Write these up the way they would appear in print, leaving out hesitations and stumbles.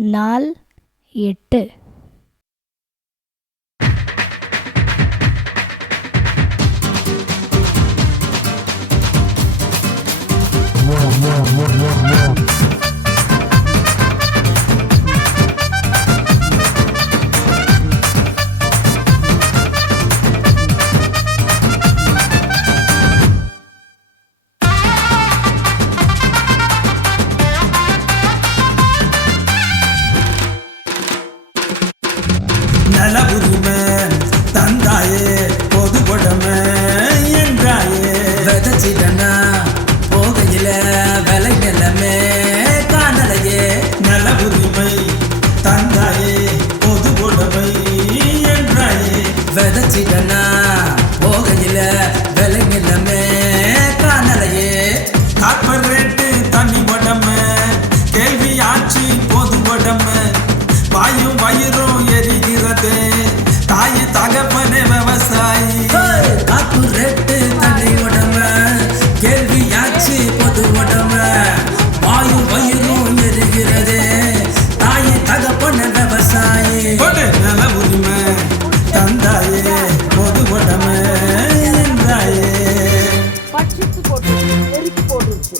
நாள் 8. நல உரிமை தந்தாயே பொது உடமை என்றாயே விதைச்சிட்டனா போகையில விலை நிலமே காணலையே. நல உரிமை தந்தாயே பொது உடமை என்றாயே விதைச்சிட்டனா போகையில விலை நிலமே காணலையே. கார்பரேட்டு தனி உடமை கேள்வியாச்சு பொது உடமை வாயும் வயிறும் எரிகிறது தாய் தகப்பனே விவசாயி. காப்பு ரேட்டு தண்ணி உடமை கேள்வியாச்சு பொது உடமை வாயும் வயிறும் எரிகிறது தாய் தகப்பன விவசாயி. நல உரிமை தந்தாயே பொது உடமை என்றாயே பட்சித்து போட்டு எரித்து போட்டுருச்சு.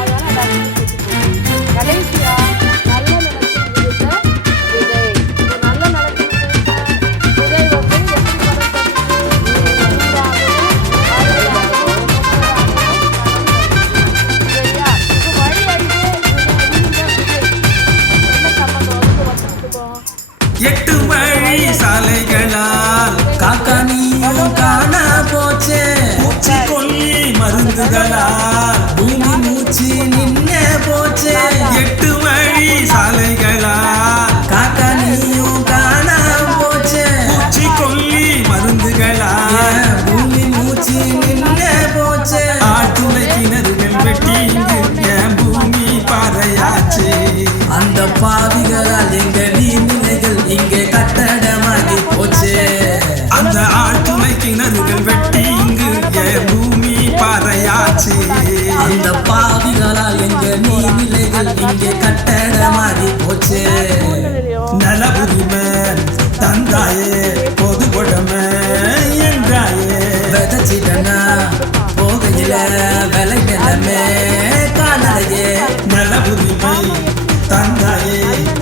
அதனால கடைசியா நல்ல நிலத்தில் விழுந்த விதை. இந்த நல்ல நிலத்தில் விழுந்த விதை வந்து எப்படி சரியா? இது வழி அறிவே விழுந்த விதை. என்ன சம்பந்தம் வந்து வச்சுக்கிட்டுப்போம். 8 வழி சாலைகளால் காக்கானியும் காணா போச்சே. பூச்சி கொல்லி மருந்துகளால் பூமி மூச்சு நின்னே போச்சே. 8 வழி சாலைகளால் காக்கானியும் காணா போச்சே. பூச்சி கொல்லி மருந்துகளால் பூமி மூச்சு நின்னே போச்சே. ஆழ்துளை கிணறுகள் வெட்டி இங்கு என் பூமி பாறையாச்சு. அந்த பாவிகளால் எங்க நீர்நிலைகள் இங்கே கட்டடமாகி போச்சே. அந்த ஆழ்துளை கிணறுகள் வெட்டி இங்கு என் பூமி பாறையாச்சு. அந்த பாவிகளால் எங்க நீர்நிலைகள் இங்கே கட்டடமாகி போச்சே. நல உரிமை தந்தாயே பொது உடமை என்றாயே விதைச்சிட்டனா போகையில விலை நிலமே காணலையே. நல உரிமை தந்தாயே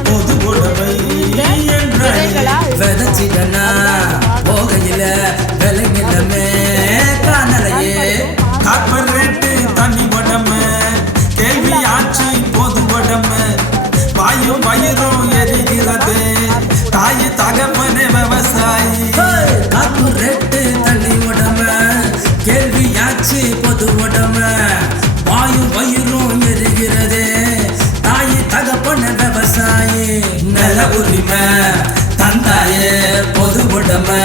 பொது உடமை என்றாயே விதைச்சிட்டனா போகையில விலை நிலமே காணலையே. கார்பரேட்டு தனி உடமை கேள்வியாச்சு பொது உடமை வாயும் வயிறும் எரிகிறது தாய் தகப்பனே விவசாயி. காப்பு ரேட்டு தண்ணி உடமை கேள்வியாச்சு பொது உடமை வாயும் வயிறும் எரிகிறது தாய் தகப்பன விவசாயி. நல உரிமை தந்தாயே பொது உடமை